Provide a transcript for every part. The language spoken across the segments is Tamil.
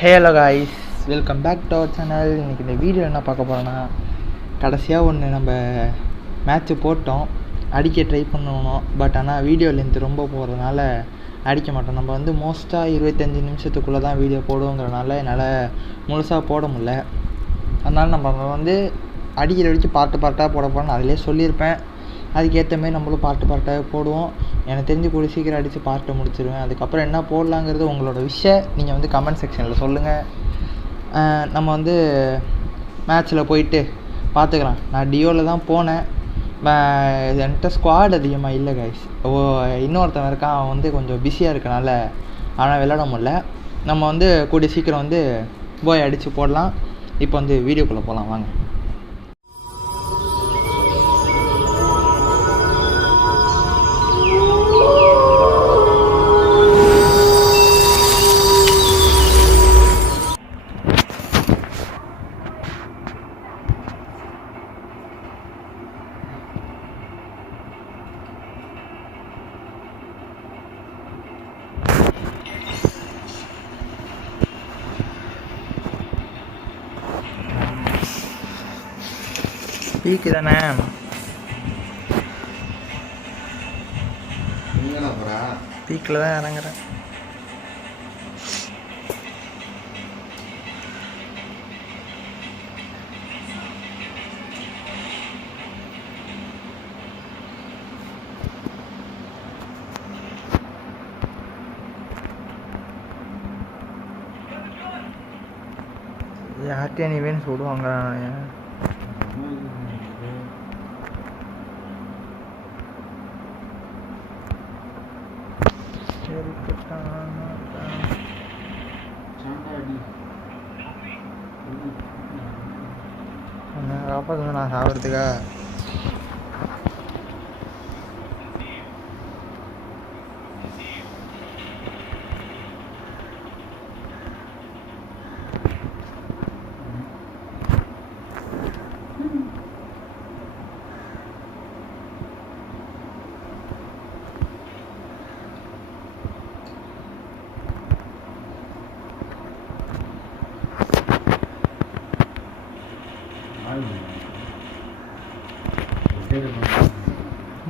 Hello guys, welcome back to our channel. இன்றைக்கி இந்த வீடியோ என்ன பார்க்க போகிறோன்னா, கடைசியாக ஒன்று நம்ம மேட்ச்சு போட்டோம், அடிக்க ட்ரை பண்ணணும். பட் ஆனால் வீடியோ லென்த் ரொம்ப போகிறதுனால அடிக்க மாட்டோம். நம்ம வந்து மோஸ்ட்டாக 25 நிமிஷத்துக்குள்ளே தான் வீடியோ போடுவோங்கிறனால என்னால் முழுசாக போட முடில. அதனால் நம்ம வந்து அடிக்கிற வரைக்கும் பார்ட்டாக போட போகிறோன்னு அதிலே சொல்லியிருப்பேன். அதுக்கேற்ற மாரி நம்மளும் பார்ட்டாக போடுவோம். எனக்கு தெரிஞ்சு கூடிய சீக்கிரம் அடித்து பார்ட்டை முடிச்சிடுவேன். அதுக்கப்புறம் என்ன போடலாங்கிறது உங்களோட விஷயம். நீங்கள் வந்து கமெண்ட் செக்ஷனில் சொல்லுங்கள். நம்ம வந்து மேட்ச்சில் போயிட்டு பார்த்துக்கலாம். நான் டியோவில் தான் போனேன். என்கிட்ட ஸ்குவாட் அதிகமாக இல்லை கைஸ். இன்னொருத்தன் இருக்கான், அவன் வந்து கொஞ்சம் பிஸியாக இருக்கனால அவனை விளையாட முடியல. நம்ம வந்து கூடிய சீக்கிரம் வந்து போய் அடித்து போடலாம். இப்போ வந்து வீடியோக்குள்ளே போகலாம் வாங்க. பீக்கு தானே பீக்கில் தான் இறங்குறேன். யார்கிட்ட நீ வேணும் சொல்லுவாங்க. காப்பாற்று நான் சாப்பிட்றதுக்கா.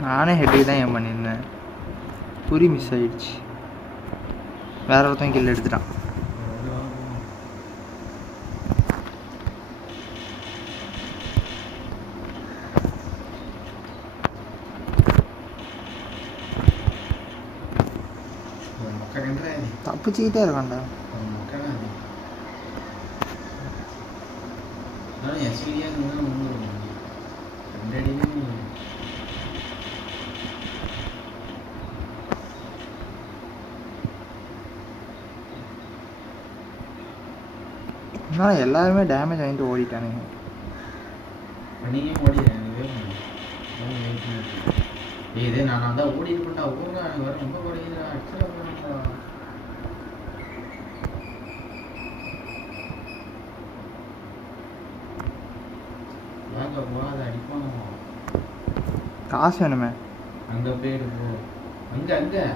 நானே ஹெட்டுக்கு தான் ஏன் பண்ணியிருந்தேன். குறி மிஸ் ஆகிடுச்சு. வேற ஒருத்தன் கில் எடுத்துட்டான். தப்பிச்சுக்கிட்டே இருக்கான்டா. ஆனால் எல்லாருமே டேமேஜ் ஆகிட்டு ஓடிட்டானுங்க. இதே நான் தான் ஓடி இருப்பேன்டா. ஓடுறா எனக்கு வர ரொம்ப குறையுதுடா. அடிச்சா வாங்க போகாத அடிப்பானோ. காசு வேணுமே. அங்கே போயிடு போ. அங்கே அங்கே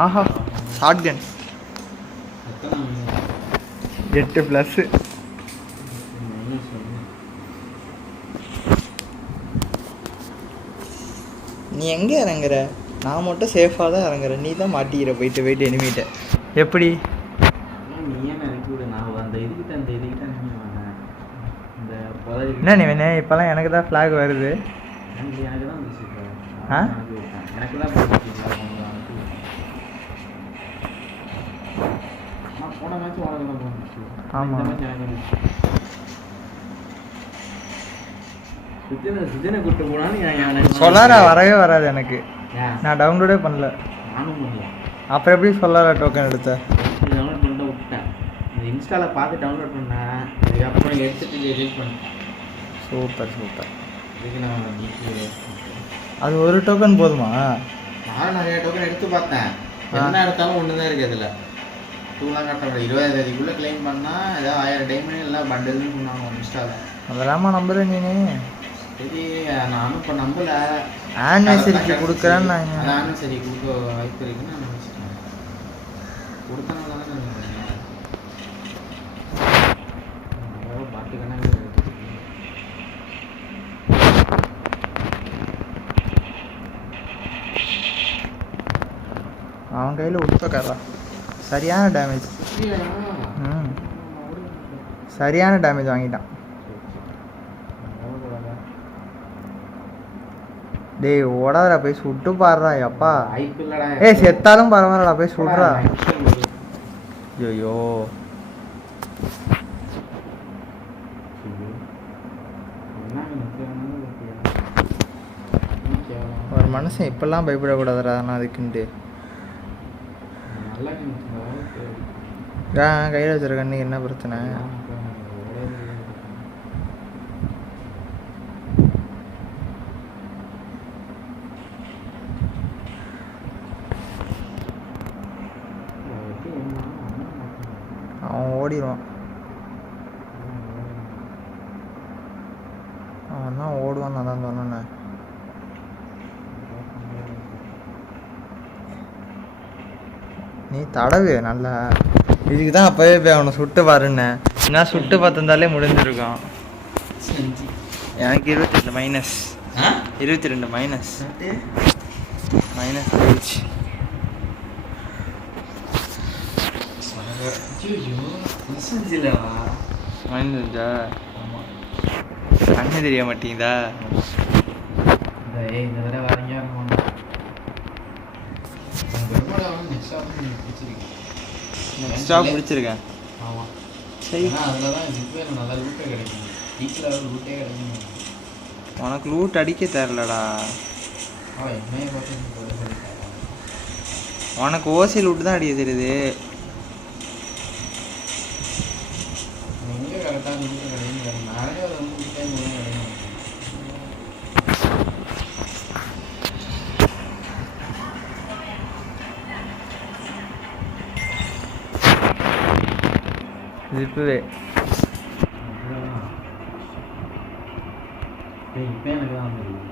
ஆஹா ஷார்ட் கன் 8+. நீ எங்கே இறங்குற? நான் மட்டும் சேஃபாக தான் இறங்குறேன். நீ தான் மாட்டிக்கிற போயிட்டு எனிமிட்ட. எப்படி நீ ஏன் இறக்கி விடு. நான் அந்த இதுக்கிட்ட இந்த என்ன நீ வேணே? இப்போல்லாம் எனக்கு தான் ஃப்ளாக் வருது. எனக்கு தான் ஆ எனக்கு தான் போன மேட்ச் உனக்கு தான் போச்சு. ஆமாம் சுத்தினை கூப்பிட்டு போனாலும் சொல்லாரா வரவே வராது எனக்கு. நான் டவுன்லோடே பண்ணல. நானும் பண்ணல. அப்புறம் எப்படி சொல்லாரா டோக்கன் எடுத்த? டவுன்லோட் பண்ணி தான் விட்டேன். இந்த இன்ஸ்டாவில் பார்த்து டவுன்லோட் பண்ணேன். அதுக்கப்புறம் எடுத்துட்டு எடிட் பண்ணேன். சூப்பர். இதுக்கு நான் அது ஒரு டோக்கன் போதுமா? நானும் நிறைய டோக்கன் எடுத்து பார்த்தேன். என்ன எடுத்தாலும் ஒன்று தான் இருக்குது. அதில் டூலாம் கட்ட 20,000 கிளைம் பண்ணால் ஏதாவது 1000 டைமண்ட் எல்லாம் பண்டல்னு சொன்னாங்க இன்ஸ்டாவில். அதெல்லாமா நம்புறேன் நீ. சரி நானும் இப்போ நம்பல. ஆனிவர்சரிக்கு கொடுக்குறேன்னு நான் அது ஆனிவர்சரி கொடுக்க வாய்ப்பு இருக்குன்னு நான் நினச்சிட்டேன். கொடுத்தனால தானே நான் பாட்டுக்கான அவன் கையில் உட்பக்காரா சரியான டேமேஜ். ம் சரியான டேமேஜ் வாங்கிட்டான். டேய் ஓடாதடா போய் சுட்டு பாடுறா எப்பா. ஏய் செத்தாலும் பரவாயில்லடா போய் சுடுறா. ஐயோ ஒரு மனுஷன் இப்பெல்லாம் பயப்படக்கூடாதுடா. நான் அதுக்குன்ட்டு கையில் வச்சிருக்க அன்னைக்கு என்ன பிரச்சனை? அவன் ஓடிடுவான். அவன் தான் ஓடுவான். நான் தான் சொன்னேன். நீ தடவு நல்லா. இதுக்கு தான் அப்போவே போய் அவனை சுட்டு பாருன்னேன். நான் சுட்டு பார்த்துருந்தாலே முடிஞ்சிருக்கான். எனக்கு 22 மைனஸ். 22 மைனஸ் மைனஸ் ஆயிடுச்சு. மைனஸா கண்ணு தெரிய மாட்டேங்குதா? Next stop பிடிச்சிருக்கேன். சரி உனக்கு லூட் அடிக்க தெரிலடா. உனக்கு ஓசி லூட் தான் அடிக்க தெரியுது. இப்பவே இப்போ எனக்கு தான் தெரியும்.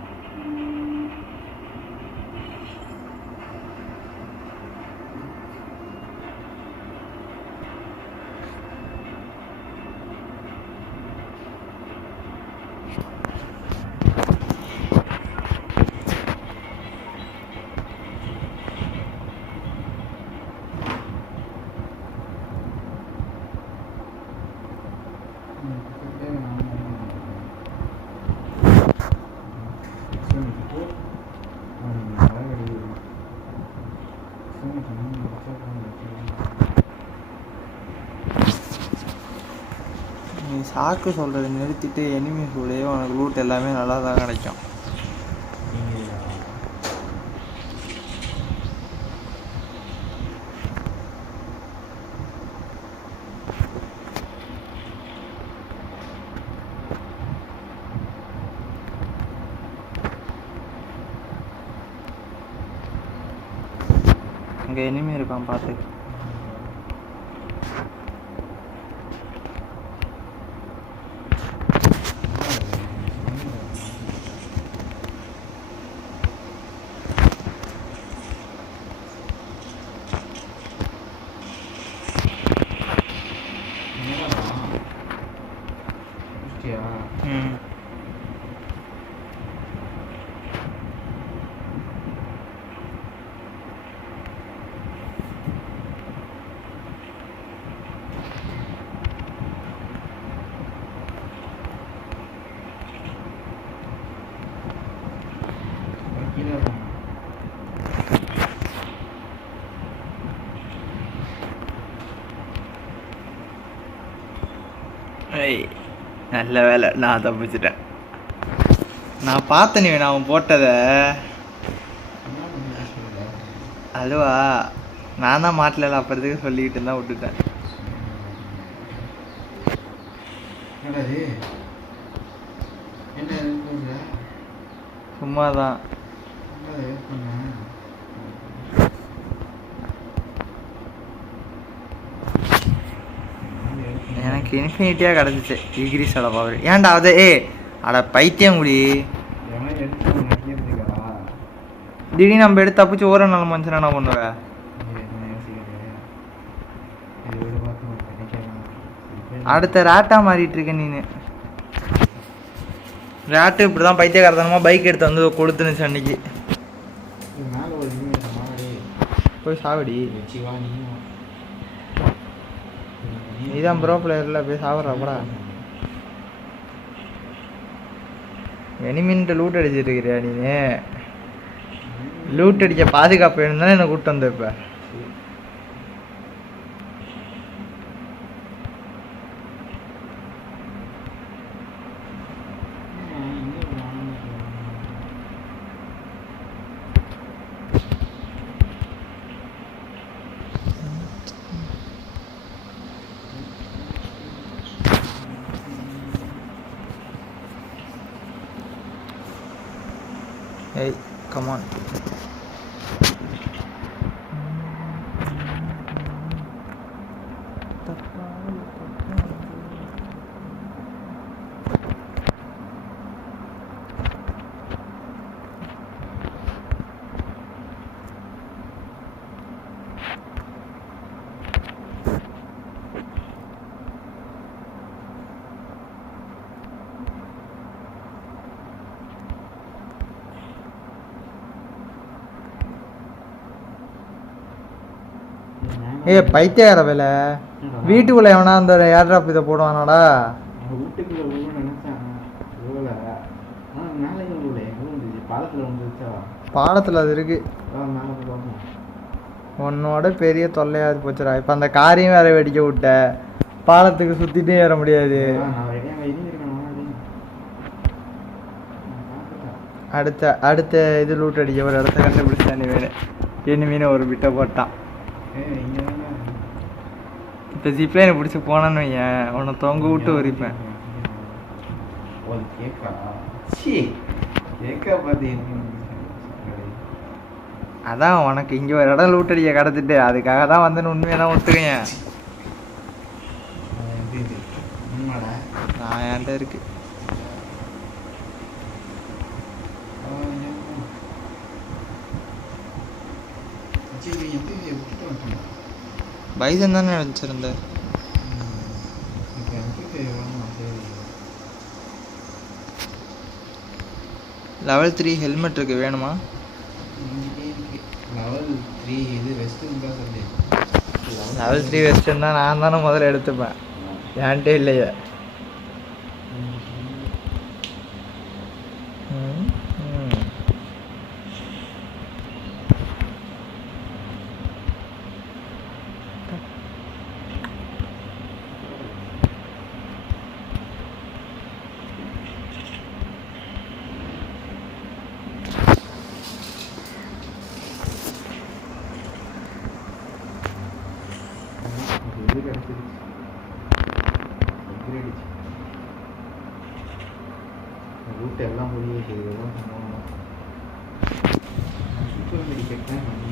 நீ சாக்கு சொல்கிறத நிறுத்திட்டு எனிமி கூடயே உனக்கு லூட் எல்லாமே நல்லா தான் கிடைக்கும். அங்கே எனிமி இருக்கான் பார்த்து. நல்ல வேலை நான் தப்பிச்சிட்டேன். நான் பார்த்தேன் நான் அவன் போட்டதை. அதுவா நான் தான் மாட்டல அப்புறத்துக்கு சொல்லிக்கிட்டு இருந்தா விட்டுட்டேன். சும்மாதான் எனக்கு இன்ஃபினிட்டியாக கிடச்சிச்சு. டிகிரி செலவு பவர். ஏன்டா அது அட பைத்தியம் குடி. திடீர்னு நம்ம எடுத்து தப்பிச்சு ஓர நல்ல மனுஷனா என்ன பண்ணுவேன்? அடுத்த ரேட்டா மாறிட்டு இருக்க நீனு. ரேட்டு இப்படிதான் பைத்தியக்காரத்தனமா பைக் எடுத்து வந்து கொடுத்துனுச்சு அன்னைக்கு. போய் சாவடி. நீதான் ப்ரோ பிளேயர்ல போய் சாவறாப்படா. எனிமின்ட்டு லூட் அடிச்சிட்டு இருக்கிறியா நீ? லூட் அடிக்க பாதுகாப்பு வேணும் தானே என்ன கூப்பிட்டு வந்த இப்ப? Hey, come on. ஏ பைத்தியக்கார வேலை. வீட்டுக்குள்ள எவனா அந்த ஏர்ட்ராப் இதை போடுவானாடா? பாலத்தில் அது இருக்கு. உன்னோட பெரிய தொல்லையாது போச்சுடா. இப்போ அந்த காரையும் வேற வெடிக்க விட்ட. பாலத்துக்கு சுத்திட்டே ஏற முடியாது. அடுத்த இது லூட் அடிக்க ஒரு இடத்த கண்டுபிடிச்சான் நீ. வேணும் எனிமீனை ஒரு பிட்டை போட்டான். இப்போ ஜிப்லைனை பிடிச்சி போனான்னு வையன், உன்னை தொங்க விட்டு உரிப்பேன். அதான் உனக்கு இங்கே ஒரு இடம் லூட் அடிக்க கிடச்சிட்டு அதுக்காக தான் வந்து உண்மையை தான் ஒத்துக்கேன். நான் என்கிட்ட இருக்கு. பைசன் தானே வச்சிருந்த. லெவல் 3 ஹெல்மெட் இருக்கு, வேணுமா? லெவல் 3 வெஸ்ட் இருந்தால் நான் தானே முதல்ல எடுத்துப்பேன். என்கிட்ட இல்லையே.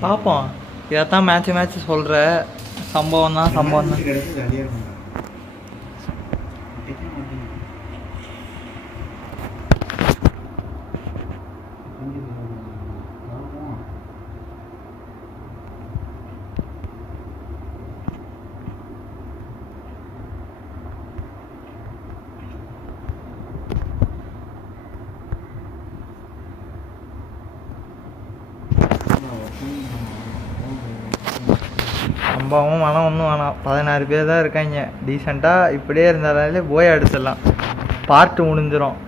பார்ப்போம். இதைத்தான் மேட்ச் சொல்கிற சம்பவம் தான். சம்பவம் வேணாம், ஒன்றும் வேணாம். 16 பேர் தான் இருக்காங்க. டீசெண்டாக இப்படியே இருந்தாலே போய் அடிச்சிடலாம். பார்ட்டு முடிஞ்சிடும்.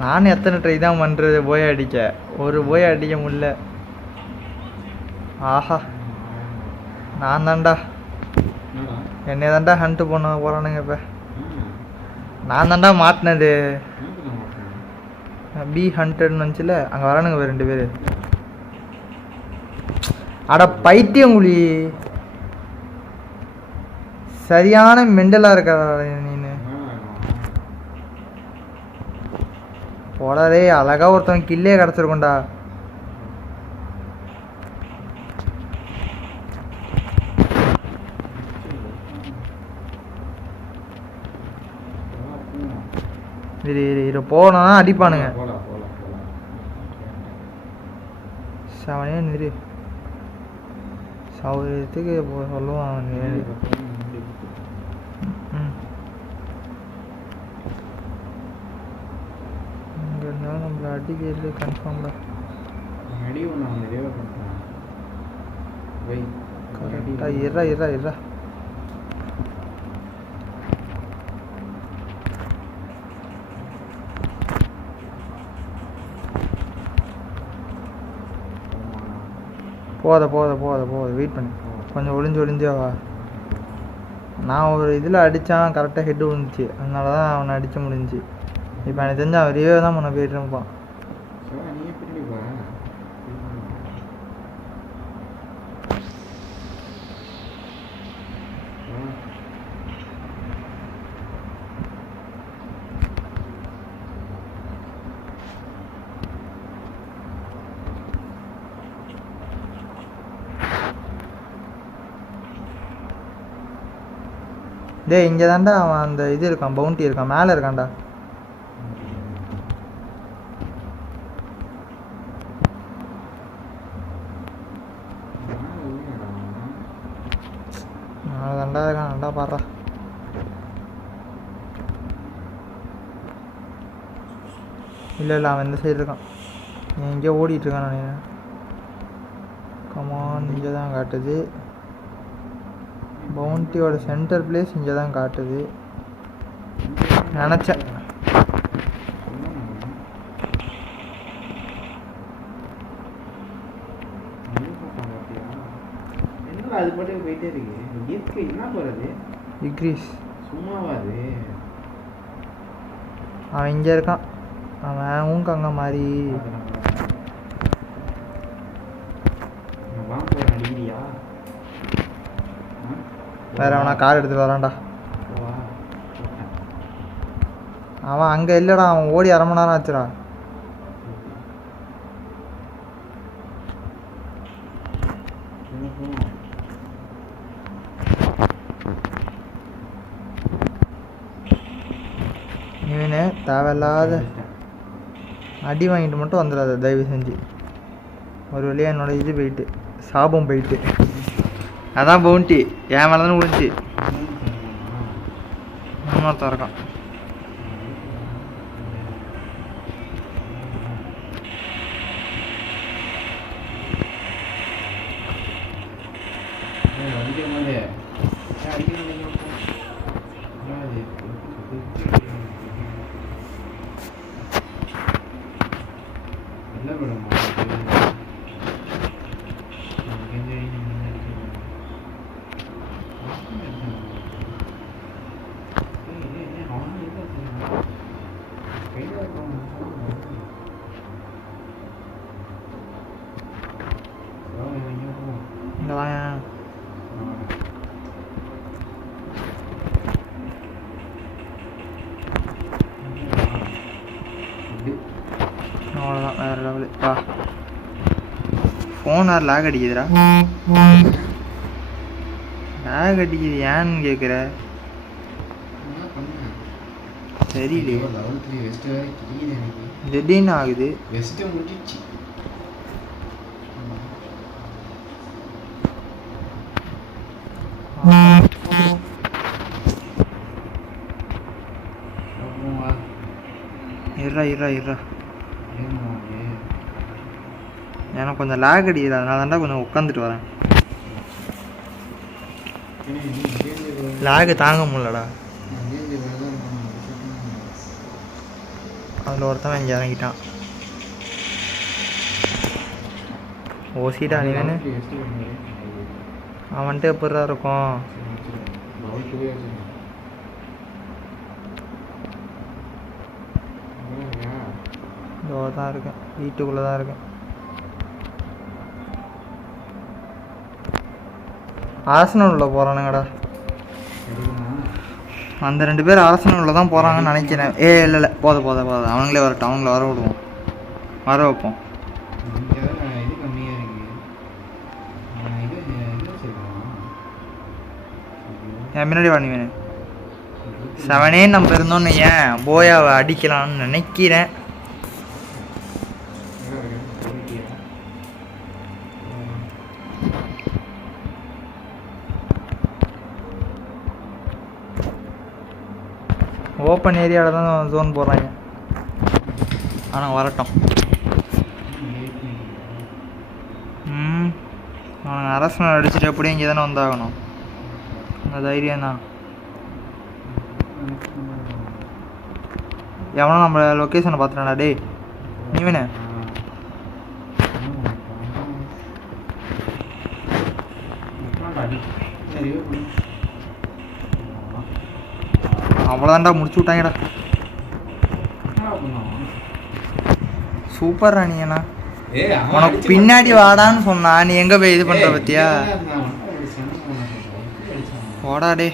நானும் எத்தனை ட்ரை தான் பண்ணுறது போய் அடிக்க. ஒரு போய் அடிக்க முடியல. ஆஹா, நான் தான்டா என்னை தான்டா ஹண்ட்டு பண்ண போகிறானுங்க. இப்போ நான் தான்டா மாட்டினது. பி ஹண்ட்ரட்னு வந்துச்சுல, அங்கே வரானுங்க 2 பேர். அட பைத்தியங்குழி, சரியான மெண்டலாக இருக்கா நீனு. போடாதே, அழகா ஒருத்தவன் கில்லே கிடச்சிருக்கோண்டா. இரு போனா அடிப்பானுங்க. போலாம் செவனே நிறு சௌகரியத்துக்கு சொல்லுவான். இங்கே இருந்தாலும் நம்மளை அடிக்கிறது கன்ஃபார்ம்டா. அடி ஒன்று அவன் நிறைய பண்ணுறான். கரெக்டாக இரா போத வெயிட் பண்ணு. கொஞ்சம் ஒளிஞ்சே வா. நான் ஒரு இதில் அடித்தான், கரெக்டாக ஹெட்டு விழுந்துச்சு, அதனால தான் அவனை அடிக்க முடிஞ்சிச்சு. இப்போ எனக்கு தெரிஞ்சு அவன் ரிவே தான் பண்ண போயிட்டு இருப்பான். டேய் இங்கே தாண்டா அவன் அந்த இது இருக்கான், பவுண்டி இருக்கான், மேலே இருக்கான்டா. மேலே தாண்டா இருக்கான், நல்லா பாடுறா. இல்லை அவன் இந்த சைடு இருக்கான். நீ எங்கேயோ ஓடிட்டுருக்கான் நினைக்கிறேன். கமான், இங்கே தான் காட்டுது. பவுண்டியோட சென்டர் பிளேஸ் இங்கே தான் காட்டுது நினச்சேன். அது பாட்டு போயிட்டே இருக்கு. என்ன போகிறது டிக்ரீஸ் சும்மாவா அது? அவன் இங்கே இருக்கான். அவன் ஊங்கங்க மாதிரி அடிக்கிறியா? வேற அவனா கார் எடுத்துட்டு வரான்டா. அவன் அங்கே இல்லைடா, அவன் ஓடி 1/2 மணி நேரம் ஆச்சுடா. இவனு தேவையில்லாத அடி வாங்கிட்டு மட்டும் வந்துடாத தயவு செஞ்சு. ஒரு வழியாக என்னோட இது போயிட்டு சாபம் போயிட்டு. அதான் பவுண்டி என் மேலே தானே விழுந்துச்சு. இன்னொருத்தன் இருக்கான். அவ்வளோதான், வேறு லெவலு. வா, ஃபோன் வேறு லேக் அடிக்குதுடா. லேக் அடிக்குது ஏன்னு கேட்குற? தெரியலையே, திடீர்னு ஆகுது. இருறா எனக்கு கொஞ்சம் லேக் அடிக்குது, அதனால தான்டா கொஞ்சம் உட்காந்துட்டு வரேன். லேகு தாங்க முடியலடா. அதில் ஒருத்தவன் இங்கே இறங்கிட்டான். ஓசிடா நீ வேணு. அவன்ட்டு எப்படிதான் இருக்கும்? இதோ தான் இருக்கேன், வீட்டுக்குள்ளே தான் இருக்கேன். ஆர்சனல் உள்ள போகிறானுங்கடா. அந்த 2 பேர் ஆர்சனல் உள்ள தான் போகிறாங்கன்னு நினைக்கிறேன். இல்லை போத அவங்களே வரட்டும், அவங்கள வர விடுவோம், வர வைப்போம். என் முன்னாடி வாணி வேணும். 7 நம்ம இருந்தோன்னு ஏன் போயாவை அடிக்கலாம்னு நினைக்கிறேன். ஓப்பன் ஏரியாவில் தான் ஜோன் போடுறாங்க. ஆனால் வரட்டும். அவனுங்க அரசனை அடிச்சுட்டு அப்படியே இங்கே தானே வந்தாகணும். அந்த தைரியம் தான். எவனோ நம்ம லொக்கேஷனை பார்த்துட்டான்டா. டே நீ வேணே அவ்வளோதான்டா முடிச்சு விட்டாங்கடா. சூப்பர் ராணியண்ணா. உனக்கு பின்னாடி வாடான்னு சொன்னா நீ எங்கே போய் இது பண்ணுற பத்தியா? ஓடாடே.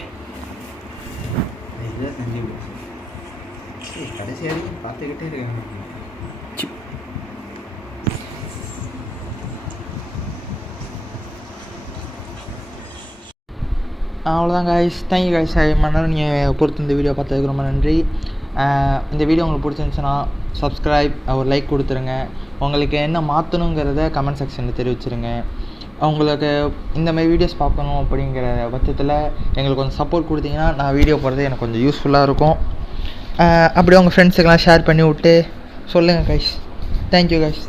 அவ்வளோதான் காய்ஸ். Thank you guys. மன்னர் நீங்கள் பொறுத்து இந்த வீடியோ பார்த்ததுக்கு ரொம்ப நன்றி. இந்த வீடியோ உங்களுக்கு பிடிச்சிருந்துச்சுன்னா சப்ஸ்கிரைப் ஒரு லைக் கொடுத்துருங்க. உங்களுக்கு என்ன மாற்றணுங்கிறத கமெண்ட் செக்ஷனில் தெரிவிச்சிருங்க. உங்களுக்கு இந்த மாதிரி வீடியோஸ் பார்க்கணும் அப்படிங்கிற பட்சத்தில் எங்களுக்கு கொஞ்சம் சப்போர்ட் கொடுத்தீங்கன்னா நான் வீடியோ போடுறது எனக்கு கொஞ்சம் யூஸ்ஃபுல்லாக இருக்கும். அப்படியே உங்கள் ஃப்ரெண்ட்ஸுக்கெல்லாம் ஷேர் பண்ணி விட்டு சொல்லுங்கள் கைஸ். Thank you guys.